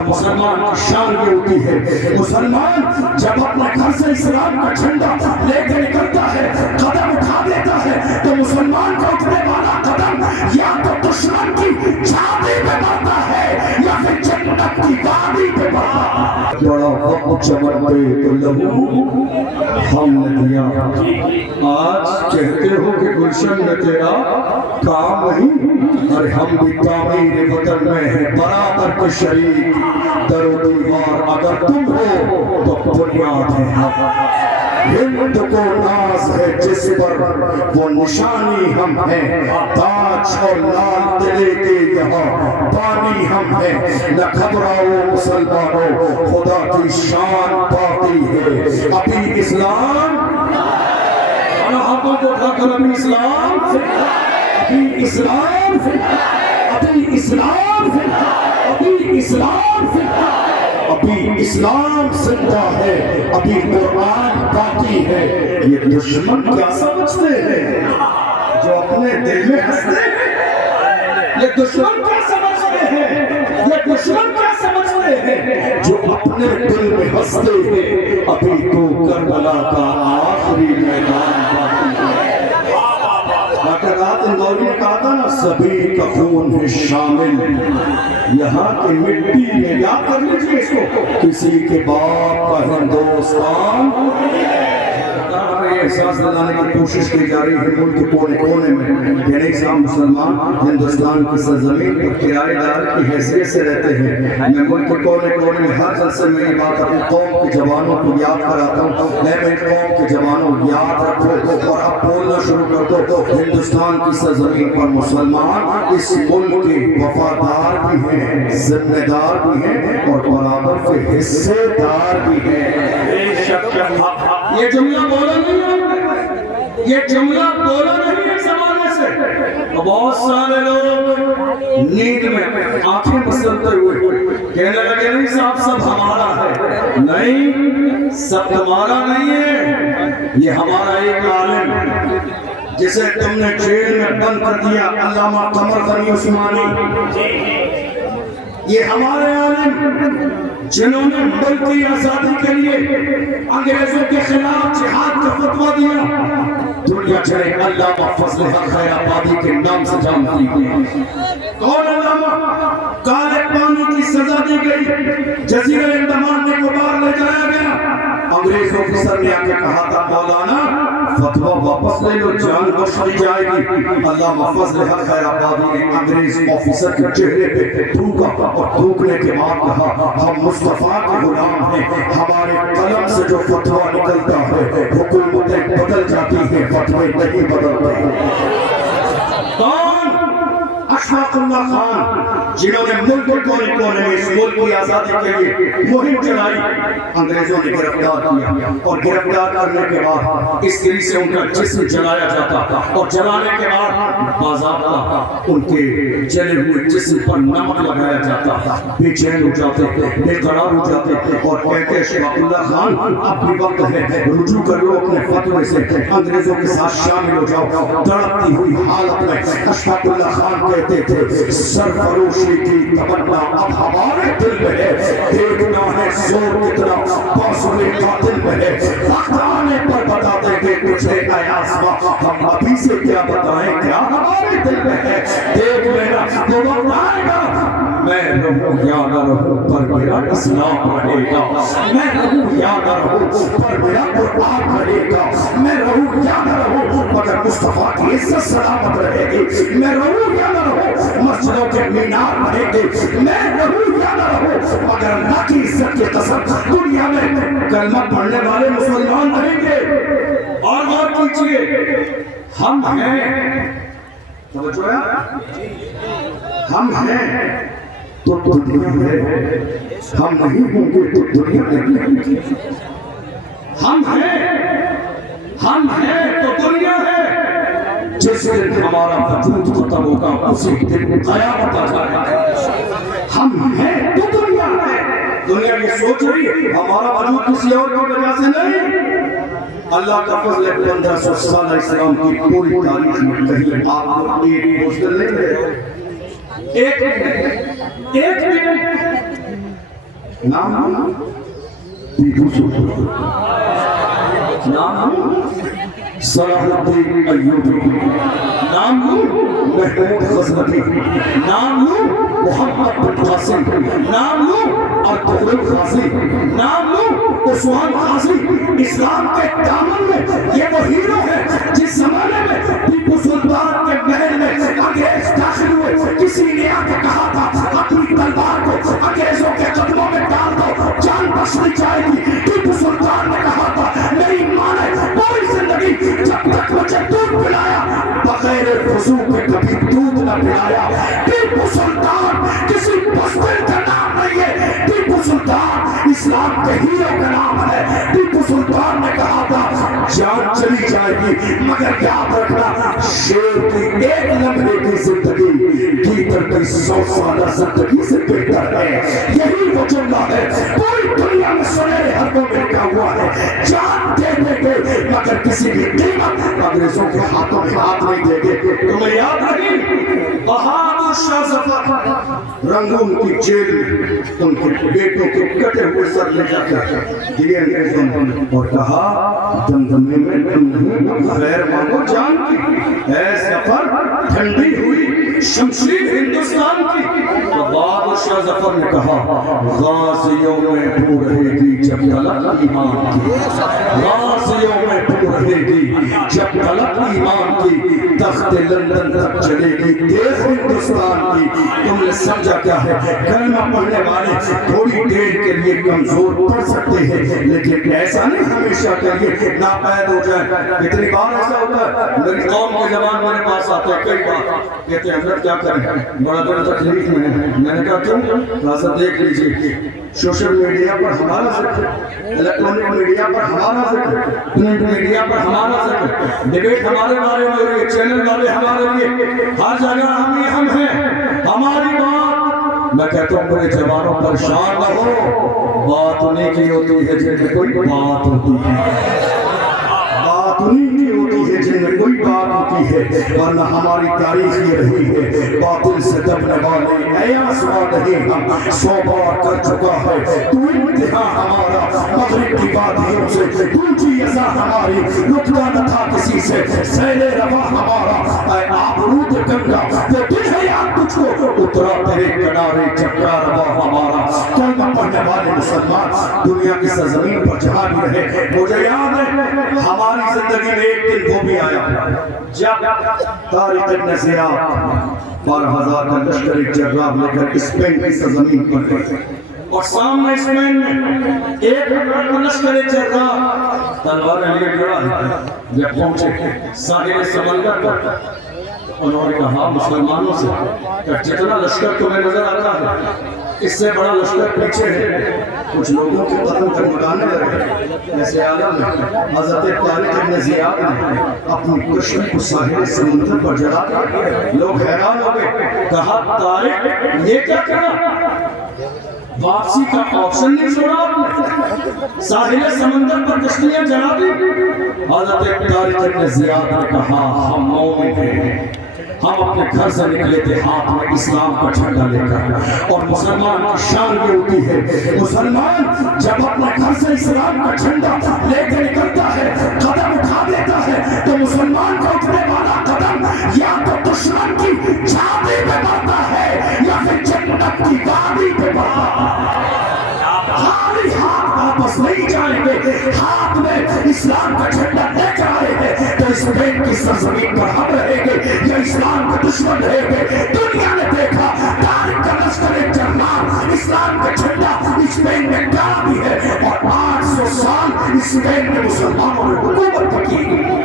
مسلمان کی شان یہ ہوتی ہے، مسلمان جب اپنے گھر سے اسلام کا جھنڈا لے کے نکلتا ہے، قدم اٹھا دیتا ہے، تو مسلمان کا اٹھنے والا قدم یا تو دشمن کی چھاتی پہ پڑتا ہے یا پھر جنت کی وادی پہ پڑتا ہے۔ بڑا وقت چمن پہ تو لہو ہم نے دیا، آج کہتے ہو کہ گلشن میں تیرا کام نہیں، اور ہم بھی تعمیر وطن میں ہیں برابر کے شریک، در و دیوار اگر تم ہو تو بنیاد ہے ہم، ہند کو ناز ہے جس پر وہ نشانی ہم ہیں، تاج اور لال قلعے کے یہاں بانی ہم ہیں، نہ گھبراؤ مسلمانوں خدا کی شان باقی ہے، ابھی اسلام ہاتھوں کو اٹھا کر ابھی اسلام، ابھی اسلام، ابھی اسلام، ابھی اسلام، ابھی اسلام زندہ ہے، ابھی قرآن باقی ہے۔ یہ دشمن کیا سمجھتے ہیں جو اپنے دل میں ہنستے ہیں؟ یہ دشمن کیا سمجھتے ہیں؟ یہ دشمن کیا سمجھتے ہیں جو اپنے دل میں ہنستے ہیں؟ ابھی تو کربلا کا آخری میدان باقی ہے۔ رات اندوری نے کہا تھا نا، سبھی کا خون ہے شامل یہاں کی مٹی میں، یاد کر لیجیے اس کو، کسی کے باپ کا ہندوستان، احساس دلانے کی کوشش کی جا رہی ہے ملک کے کونے کونے میں کہ نہیں صاحب مسلمان ہندوستان کی سرزمین پر کرایہ دار کی حیثیت سے رہتے ہیں۔ میں ملک کے کونے کونے میں ہر جلسے میں یہ بات اپنی قوم کے جوانوں کو یاد کراتا ہوں، اے میری قوم کے جوانوں یاد رکھو اور اب بولنا شروع کر دو، ہندوستان کی سرزمین پر مسلمان اس ملک کے وفادار بھی ہیں، ذمہ دار بھی ہیں اور برابر کے حصے دار بھی ہیں۔ یہ جملہ بولا نہیں ہے، یہ جملہ بولا نہیں ہے زمانے سے۔ بہت سارے لوگ نیند میں آنکھیں مسلتے ہوئے کہنے لگے نہیں صاحب سب ہمارا ہے، نہیں سب تمہارا نہیں ہے، یہ ہمارا ایک عالم جسے تم نے جیل میں بند کر دیا، علامہ قمر غنی عثمانی، یہ ہمارے عالم جنہوں نے ملک کی آزادی کے لیے انگریزوں کے خلاف جہاد کا فتویٰ دیا، دنیا چلے علامہ فضل حق خیر آبادی کے نام سے جانتی ہے۔ کون علامہ؟ کالے پانی کی سزا دی گئی، جزیرہ انڈمان میں کوبار لے جایا گیا، انگریز آفیسر نے آ کے کہا تھا مولانا فتویٰ واپس لے لو، جان بخش دی جائے گی۔ علامہ فضل حق خیر آبادی نے انگریز آفیسر کے چہرے پہ تھوکا اور تھوکنے کے بعد کہا ہم مصطفیٰ کے غلام ہیں، ہمارے قلم سے جو فتویٰ نکلتا ہے حکومتیں بدل جاتی ہیں، فتوے نہیں بدلتے۔ کون؟ اشفاق اللہ خان، جنہوں نے ملک کے کونے کونے میں اس ملک کی آزادی کے لیے مہم چلائی، انگریزوں نے گرفتار کیا اور گرفتار کرنے کے بعد اس طرح سے ان کا جسم جلایا جاتا تھا اور جلانے کے بعد باضابطہ ان کے جلے ہوئے جسم پر نمک لگایا جاتا تھا، بے چین ہو جاتے بے قرار ہو جاتے اور کہتے اشفاق اللہ خان اب بھی وقت ہے، رجوع کر لو اپنے فتوے سے، انگریزوں کے ساتھ شامل ہو جاؤ۔ تڑپتی ہوئی حالت میں اشفاق اللہ خان کہتے تھے سرفروشی کی تمنا اب ہمارے دل میں ہے، دیکھنا ہے زور کتنا بازوئے قاتل میں ہے، وقت آنے پر بتا دیں گے کچھ ہے اے آسماں، ہم ابھی سے کیا بتائیں کیا ہمارے دل میں ہے، دیکھ لینا وہ وقت آئے گا، میں رہوں یا نہ رہوں پر میرا اسلام رہے گا، میں رہوں یا نہ رہوں پر میرا قرآن رہے گا، میں رہوں یا نہ رہوں مگر مصطفیٰ کی عزت سلامت رہے گی، میں رہوں یا نہ رہوں مسجدوں کے مینار رہیں گے، میں رہوں یا نہ رہوں مگر اللہ کی عزت کے قسم دنیا میں کلمہ پڑھنے والے مسلمان رہیں گے۔ اور غور کیجئے ہم ہیں، توجہ ہے، ہم ہیں تو دنیا ہے، ہم نہیں ہوں گے تو دنیا نہیں، ہم ہیں تو دنیا ہے، جس دن ہمارا وجود ختم ہوگا اسی دن قیامت آ جائے گا۔ ہم ہیں تو دنیا ہے، دنیا یہ سوچ رہی ہے ہمارا وجود کسی اور کی وجہ سے نہیں۔ اللہ کا فضل ہے 1500 سالہ اسلام کی پوری تاریخ میں کہیں آپ کو ایک بوزدل نہیں ہے، ایک نام ٹیپو سلطان، نام صلاح الدین ایوبی، نام محمود غزنوی، نام محمد بن قاسم، نام ارطغرل غازی، نام عثمان غازی۔ اسلام کے دامن میں یہ وہ ہیرو ہے جس زمانے میں ٹیپو سلطان کے محل میں انگریز داخل ہوئے، کسی نے آ کے کہا تھا اپنی تلوار کو انگریزوں کے قدموں میں ڈال دو، جان بخشی جائے گی۔ ٹیپو سلطان نے کہا تھا میری ماں نے پوری زندگی جب تک مجھے دودھ پلایا بغیر وضو کے کبھی دودھ نہ پلایا۔ ٹیپو سلطان کسی بزدل کا نام نہیں ہے، ٹیپو سلطان اسلام کے ہیرو کا نام ہے۔ ٹیپو سلطان نے کہا تھا جان چلی جائے گی مگر یاد رکھنا شیر کی ایک لمحے کی زندگی گیدڑ کی 100 سالہ زندگی سے بہتر ہے۔ یہی وہ جملہ ہے پوری دنیا میں سنہرے حرفوں میں لکھا ہوا ہے، جان دے دیں گے مگر کسی بھی قیمت انگریزوں کے ہاتھوں میں ہاتھ نہیں دیں گے۔ تمہیں یاد رہی بہادر شاہ ظفر رنگون کی جیل میں ان کے بیٹوں کے کٹے ہوئے سر لے جا کر دیے انگریزوں نے اور کہا دمدمے میں تم نہیں خیر مانگو جان کی، اے ظفر ٹھنڈی ہوئی شمشیر ہندوستان کی۔ تو بہادر شاہ ظفر نے کہا غازیوں میں بو رہے گی جب تلک ایمان کی، غازیوں میں بو رہے گی جب تلک ایمان کی، تخت لندن تک چلے گی دیکھ ہندوستان کی۔ تم نے سمجھا کیا ہے کلمہ پڑھنے والے تھوڑی دیر کے لیے کمزور پڑھ سکتے ہیں لیکن ایسا نہیں ہمیشہ کے لیے ناپید ہو جائے۔ کتنی بار ایسا ہوتا ہے میری قوم کے زبان میرے پاس آتے ہیں کئی بار کہتے ہیں حضرت کیا کریں بڑا بڑا تکلیف میں ہے۔ میں نے کہا کیوں؟ حضرت دیکھ لیجیے سوشل میڈیا پر ہمارا ذکر، الیکٹرانک میڈیا پر ہمارا ذکر، پرنٹ میڈیا پر ہمارا ذکر، ڈیبیٹ ہمارے بارے میں ہو رہی ہے، چینل والے ہمارے لیے، ہر جگہ ہم ہیں ہماری بات۔ میں کہتا ہوں میرے جوانوں پریشان نہ ہو، بات انہیں کی ہوتی ہے جن میں کوئی بات ہوتی ہے، بات انہیں کی ہوتی ہے جن میں کوئی بات ہوتی ہے، ورنہ ہماری تاریخ یہ رہی ہے باطل سے دبنے والے ایاس نہیں ہم 100 بار کر چکا ہے تو انتہا ہمارا مغرب کی وادیوں سے اونچی ازا ہماری رکنا نہ تھا کسی سے سیل روا ہمارا اے آبرود گنگا وہ دن ہے یاد تجھ کو اترا تیرے کنارے چکا روا ہمارا۔ کلمہ پڑھنے والے مسلمان دنیا کی سرزمین پر جہاں بھی رہے، مجھے یاد ہے ہماری زندگی میں ایک دن وہ بھی آیا جب طارق ابن زیاد 12,000 کا لشکر جراب لے کر اسپین کی سرزمین پر گئے اور سامنے اسپین میں ایک لشکر جراب تلواریں لیے کھڑا ہے۔ جب پہنچے ساحل سمندر پر انہوں نے کہا مسلمانوں سے کہ جتنا لشکر تمہیں نظر آتا ہے اس سے بڑا لشکر پیچھے ہے۔ کچھ لوگوں کے قدم ٹھمکانے لگے، ایسے عالم میں حضرت طارق ابن زیاد نے اپنی کشتی کو ساحل سمندر پر جلا دیا۔ لوگ حیران ہو گئے، کہا طارق یہ کیا کرا؟ واپسی کا آپشن نہیں چھوڑا آپ نے، ساحل سمندر پر کشتیاں جلا دی۔ حضرت طارق ابن زیاد نے کہا ہم مومن ہیں، ہم اپنے گھر سے نکلے تھے ہاتھ میں اسلام کا جھنڈا لے کر، اور مسلمان کی شان یہ ہوتی ہے مسلمان جب اپنے گھر سے اسلام کا جھنڈا لے کے نکلتا ہے قدم اٹھا دیتا ہے تو مسلمان کا اٹھنے والا قدم یا تو دشمن کی چھاتی پہ پڑتا ہے یا پھر جنت کی وادی پہ پڑتا ہے۔ خالی ہاتھ واپس نہیں جائیں گے، ہاتھ میں اسلام کا جھنڈا لے کر آئے ہیں تو اسپین کی سرزمین پر ہم رہیں گے یا اسلام کے دشمن رہیں گے۔ دنیا نے دیکھا طارق کا لشکر جراب اسلام کا جھنڈا اسپین میں گاڑا بھی ہے اور 800 سال اسپین میں مسلمانوں نے حکومت کی۔